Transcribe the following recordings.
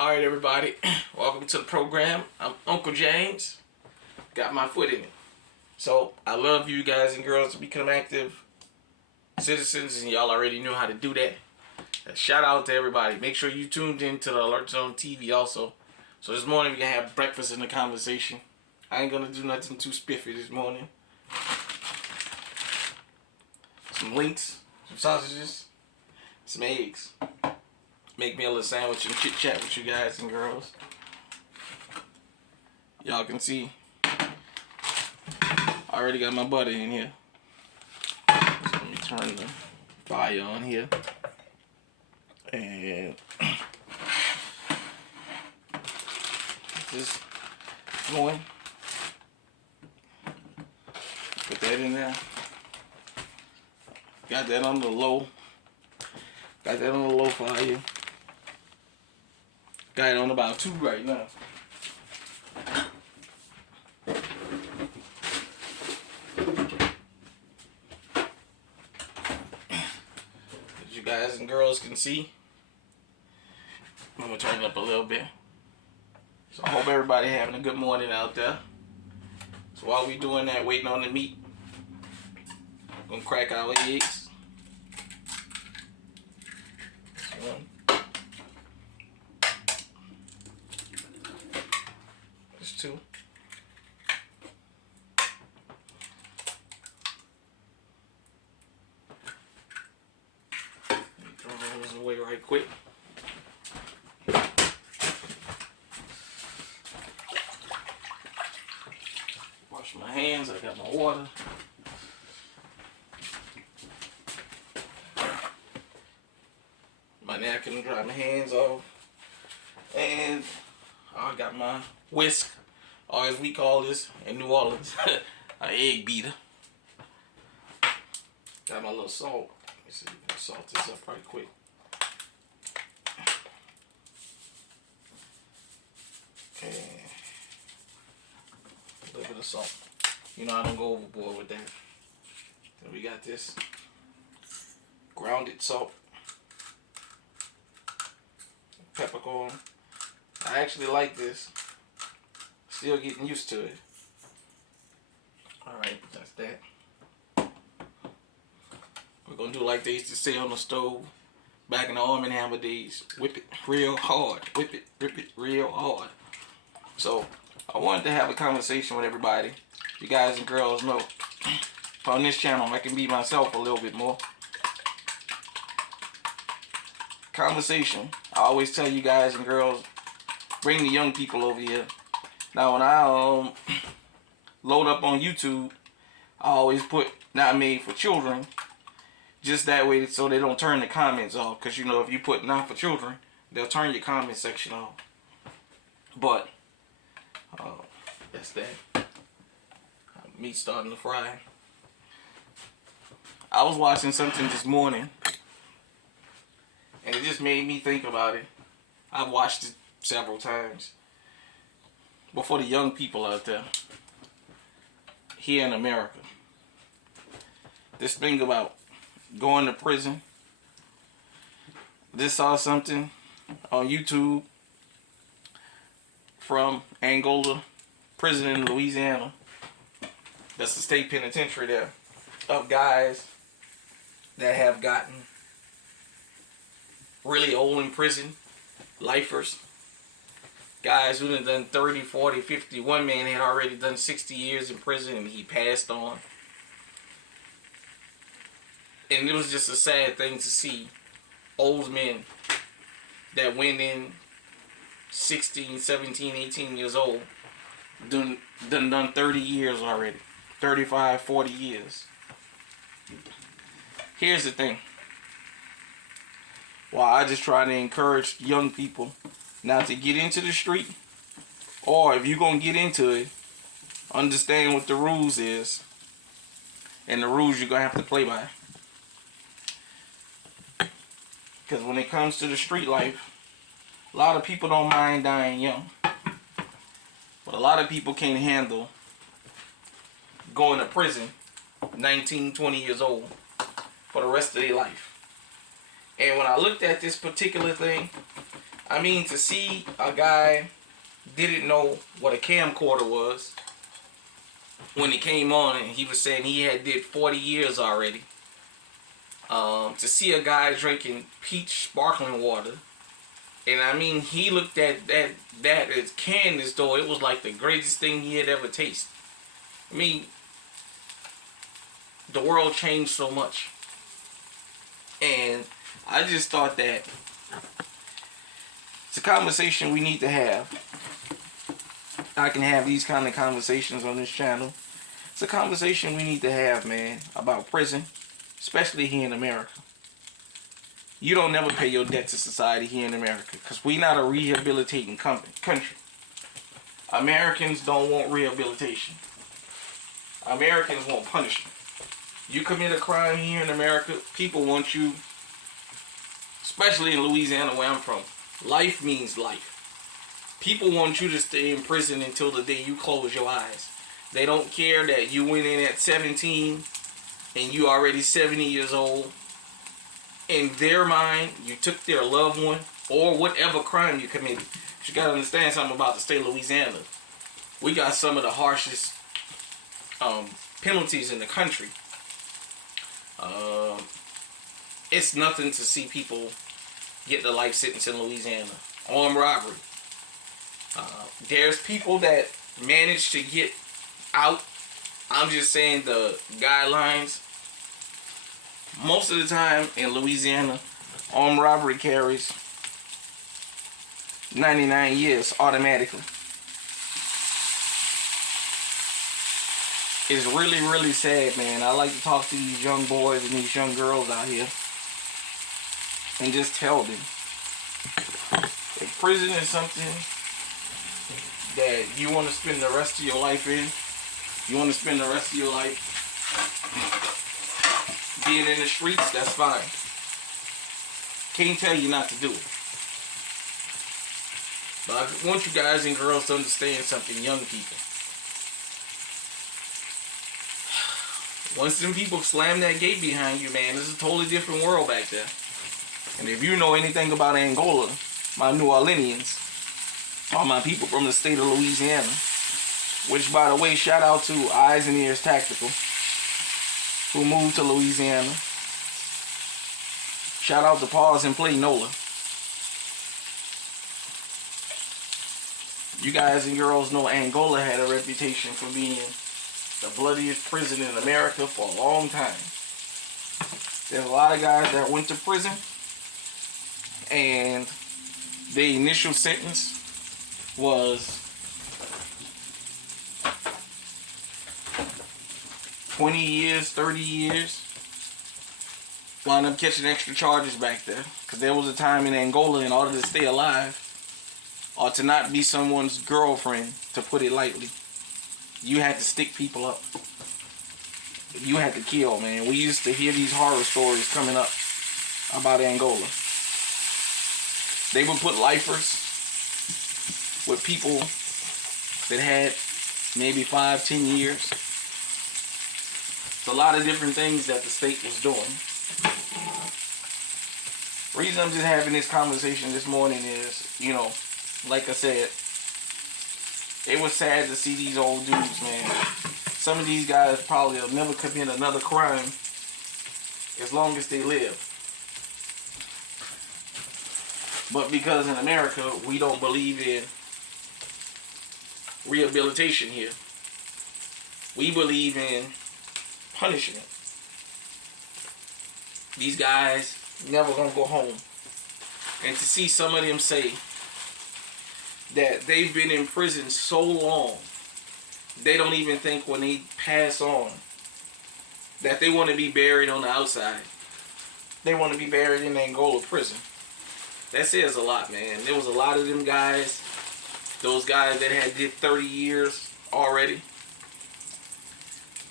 Alright, everybody, welcome to the program. I'm Uncle James. Got my foot in it. So, I love you guys and girls to become active citizens, and y'all already know how to do that. Shout out to everybody. Make sure you tuned in to the Alert Zone TV also. So, this morning we're going to have breakfast in the conversation. I ain't going to do nothing too spiffy this morning. Some links, some sausages, some eggs. Make me a little sandwich and chit chat with you guys and girls. Y'all can see I already got my butter in here. So let me turn the fire on here. And just going. Put that in there. Got that on the low. Got that on the low fire. Got it on about 2 right now. As you guys and girls can see, I'm gonna turn it up a little bit. So I hope everybody having a good morning out there. So while we doing that, waiting on the meat, I'm gonna crack our eggs. This one. There's 2. Throw those away right quick. Wash my hands. I got my water. My napkin to dry my hands off. And I got my whisk, or as we call this in New Orleans, an egg beater. Got my little salt. Let's see, salt this up right quick. Okay, a little bit of salt. You know I don't go overboard with that. Then we got this grounded salt, peppercorn. I actually like this. Still getting used to it. Alright, that's that. We're gonna do like they used to say on the stove back in the Arm & Hammer days. Whip it real hard. Whip it, rip it real hard. So, I wanted to have a conversation with everybody. You guys and girls know on this channel I can be myself a little bit more. Conversation. I always tell you guys and girls, bring the young people over here. Now when I load up on YouTube, I always put not made for children, just that way so they don't turn the comments off. Because you know, if you put not for children, they'll turn your comment section off. But that's that. Meat starting to fry. I was watching something this morning, and it just made me think about it. I've watched it several times. But for the young people out there, here in America, this thing about going to prison. Just saw something on YouTube from Angola prison in Louisiana. That's the state penitentiary there, of guys that have gotten really old in prison, lifers. Guys who have done 30, 40, 50. One man had already done 60 years in prison and he passed on. And it was just a sad thing to see old men that went in 16, 17, 18 years old, done 30 years already. 35, 40 years. Here's the thing. Well, I just try to encourage young people not to get into the street, or if you're going to get into it, understand what the rules is, and the rules you're going to have to play by. Because when it comes to the street life, a lot of people don't mind dying young, but a lot of people can't handle going to prison 19, 20 years old for the rest of their life. And when I looked at this particular thing, I mean, to see a guy didn't know what a camcorder was when it came on, and he was saying he had did 40 years already. To see a guy drinking peach sparkling water, and I mean, he looked at that as canned as though it was like the greatest thing he had ever tasted. I mean, the world changed so much, and I just thought that it's a conversation we need to have. I can have these kind of conversations on this channel. It's a conversation we need to have, man, about prison, especially here in America. You don't never pay your debt to society here in America, because we not a rehabilitating country. Americans don't want rehabilitation. Americans want punishment. You commit a crime here in America, people want you, especially in Louisiana where I'm from, life means life. People want you to stay in prison until the day you close your eyes. They don't care that you went in at 17 and you already 70 years old. In their mind, you took their loved one or whatever crime you committed. But you gotta understand something about the state of Louisiana. We got some of the harshest penalties in the country. It's nothing to see people get the life sentence in Louisiana. Armed robbery. There's people that manage to get out. I'm just saying the guidelines. Most of the time in Louisiana, armed robbery carries 99 years automatically. It's really, really sad, man. I like to talk to these young boys and these young girls out here and just tell them, if prison is something that you want to spend the rest of your life in, you want to spend the rest of your life being in the streets, that's fine. Can't tell you not to do it. But I want you guys and girls to understand something, young people. Once them people slam that gate behind you, man, it's a totally different world back there. And if you know anything about Angola, my New Orleanians, all my people from the state of Louisiana, which, by the way, shout out to Eyes and Ears Tactical, who moved to Louisiana. Shout out to Pause and Play NOLA. You guys and girls know Angola had a reputation for being the bloodiest prison in America for a long time. There's a lot of guys that went to prison and their initial sentence was 20 years, 30 years. Wound up catching extra charges back there. Because there was a time in Angola, in order to stay alive, or to not be someone's girlfriend, to put it lightly, you had to stick people up. You had to kill, man. We used to hear these horror stories coming up about Angola. They would put lifers with people that had maybe 5-10 years. It's a lot of different things that the state was doing. The reason I'm just having this conversation this morning is, you know, like I said, it was sad to see these old dudes, man. Some of these guys probably will never commit another crime as long as they live. But because in America, we don't believe in rehabilitation here. We believe in punishment. These guys never gonna go home. And to see some of them say that they've been in prison so long, they don't even think when they pass on that they want to be buried on the outside. They want to be buried in Angola prison. That says a lot, man. There was a lot of them guys, those guys that had did 30 years already.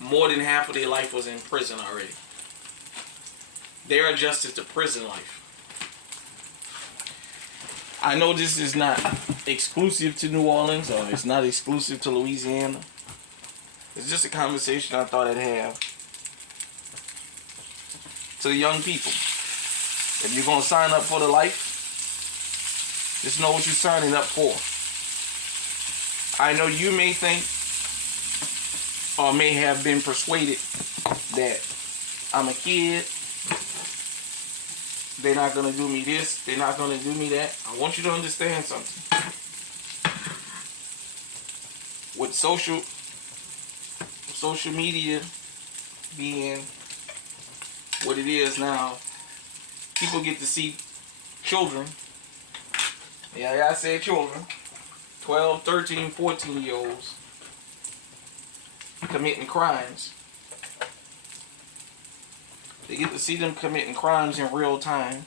More than half of their life was in prison already. They're adjusted to prison life. I know this is not exclusive to New Orleans, or it's not exclusive to Louisiana. It's just a conversation I thought I'd have. To the young people, if you're going to sign up for the life, Just know what you're signing up for. I know you may think or may have been persuaded that I'm a kid. They're not going to do me this. They're not going to do me that. I want you to understand something. With social media being what it is now, people get to see children. Yeah, I said children. 12, 13, 14-year-olds committing crimes. They get to see them committing crimes in real time.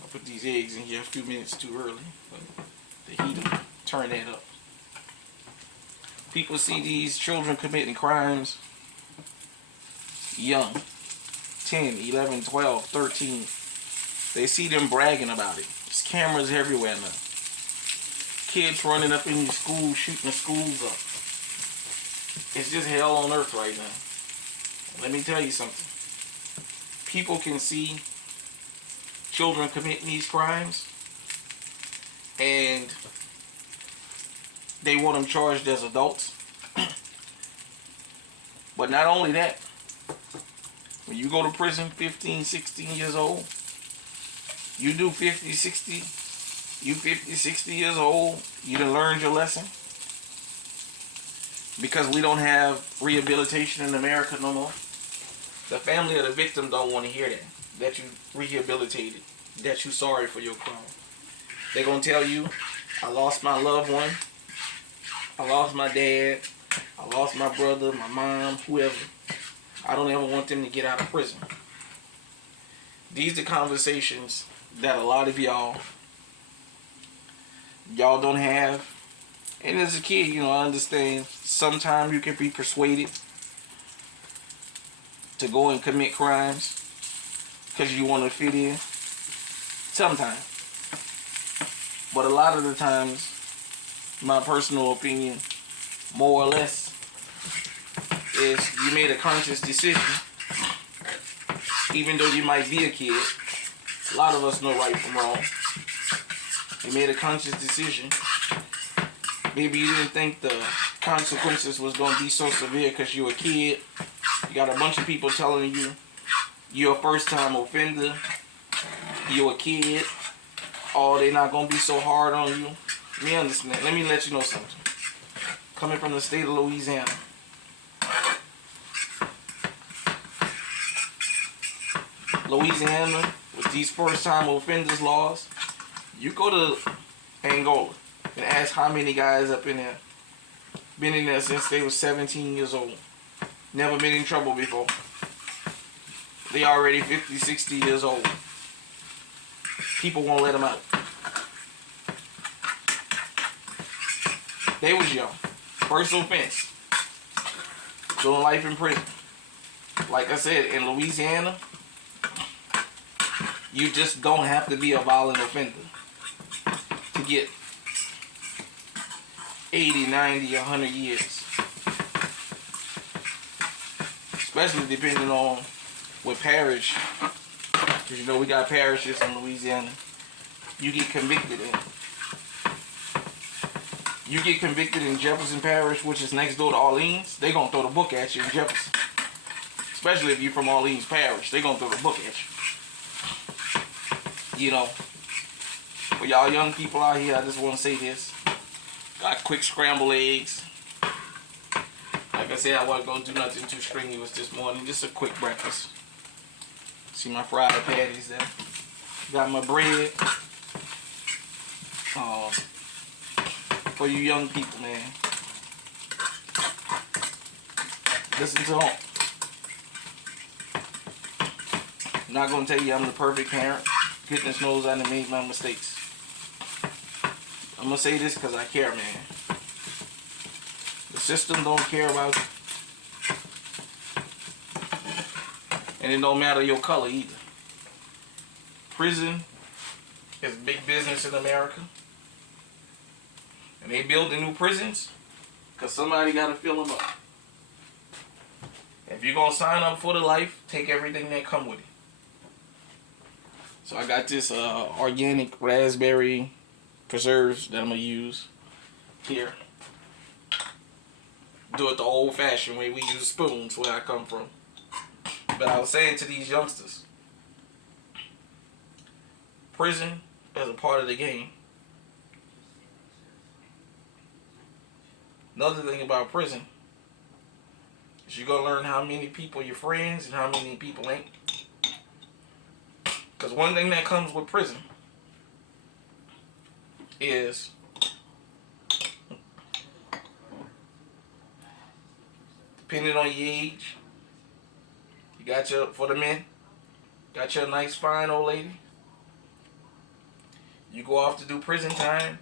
I'll put these eggs in here a few minutes too early, but the heat will turn that up. People see these children committing crimes young, 10, 11, 12, 13. They see them bragging about it. There's cameras everywhere now. Kids running up in your school, shooting the schools up. It's just hell on earth right now. Let me tell you something. People can see children committing these crimes, and they want them charged as adults. But not only that, when you go to prison 15, 16 years old, you do 50, 60, you 50, 60 years old, you done learned your lesson. Because we don't have rehabilitation in America no more. The family of the victim don't want to hear that you rehabilitated, that you sorry for your crime. They're going to tell you, I lost my loved one, I lost my dad, I lost my brother, my mom, whoever. I don't ever want them to get out of prison. These are conversations that a lot of y'all don't have. And as a kid, I understand sometimes you can be persuaded to go and commit crimes because you want to fit in. Sometimes. But a lot of the times, my personal opinion, more or less, is you made a conscious decision. Even though you might be a kid, a lot of us know right from wrong. You made a conscious decision. Maybe you didn't think the consequences was going to be so severe because you're a kid. You got a bunch of people telling you you're a first-time offender. You're a kid. Oh, they're not going to be so hard on you. Let me understand. Let me let you know something. Coming from the state of Louisiana. Louisiana, with these first-time offenders laws, you go to Angola and ask how many guys up in there been in there since they were 17 years old. Never been in trouble before. They already 50, 60 years old. People won't let them out. They was young. First offense. Doing life in prison. Like I said, in Louisiana, you just don't have to be a violent offender to get 80, 90, 100 years. Especially depending on what parish. Because we got parishes in Louisiana. You get convicted in. You get convicted in Jefferson Parish, which is next door to Orleans, they gonna throw the book at you in Jefferson. Especially if you're from Orleans Parish, they gonna throw the book at you. For y'all young people out here, I just want to say this. Got quick scrambled eggs. Like I said, I wasn't going to do nothing too strenuous this morning. Just a quick breakfast. See my fried patties there. Got my bread. For you young people, man. Listen to them. I'm not going to tell you I'm the perfect parent. Goodness knows I done made my mistakes. I'm going to say this because I care, man. The system don't care about you. And it don't matter your color either. Prison is big business in America. And they building new prisons because somebody got to fill them up. If you're going to sign up for the life, take everything that come with it. So I got this organic raspberry preserves that I'm gonna use here. Do it the old-fashioned way. We use spoons where I come from. But I was saying to these youngsters, prison is a part of the game. Another thing about prison is you're gonna learn how many people your friends and how many people ain't. Because one thing that comes with prison is depending on your age, you got your, for the men, got your nice fine old lady. You go off to do prison time,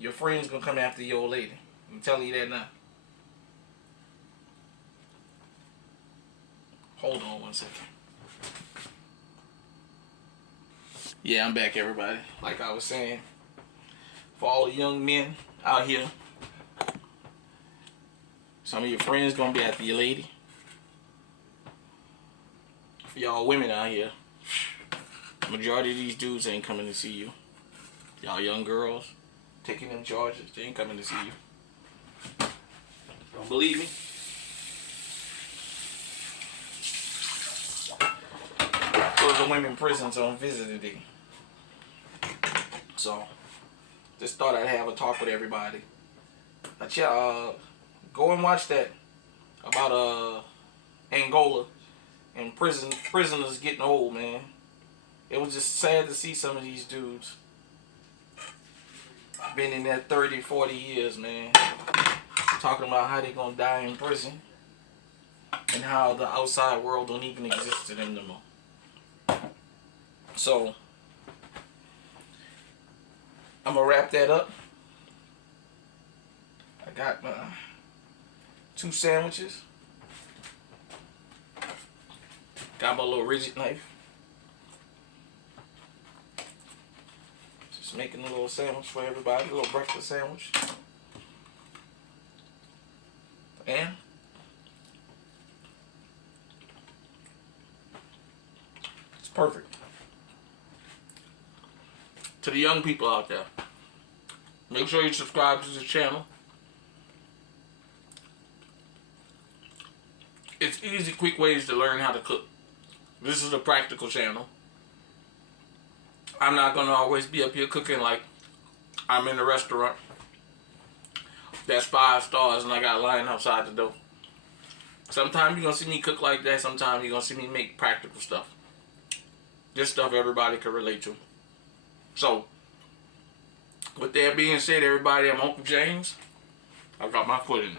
your friend's gonna come after your old lady. I'm telling you that now. Hold on one second. Yeah, I'm back, everybody. Like I was saying, for all the young men out here, some of your friends gonna be after your lady. For y'all women out here, majority of these dudes ain't coming to see you. Y'all young girls taking them charges, they ain't coming to see you. Don't believe me? Go to the women prisons on visiting. So, just thought I'd have a talk with everybody. But yeah, go and watch that about Angola and prisoners getting old, man. It was just sad to see some of these dudes been in there 30, 40 years, man, talking about how they gonna die in prison and how the outside world don't even exist to them no more. So I'm gonna wrap that up. I got my 2 sandwiches. Got my little rigid knife. Just making a little sandwich for everybody, a little breakfast sandwich. And it's perfect. To the young people out there, make sure you subscribe to the channel. It's easy, quick ways to learn how to cook. This is a practical channel. I'm not going to always be up here cooking like I'm in a restaurant that's 5 stars and I got a line outside the door. Sometimes you're going to see me cook like that. Sometimes you're going to see me make practical stuff. This stuff everybody can relate to. So, with that being said, everybody, I'm Uncle James. I got my foot in it.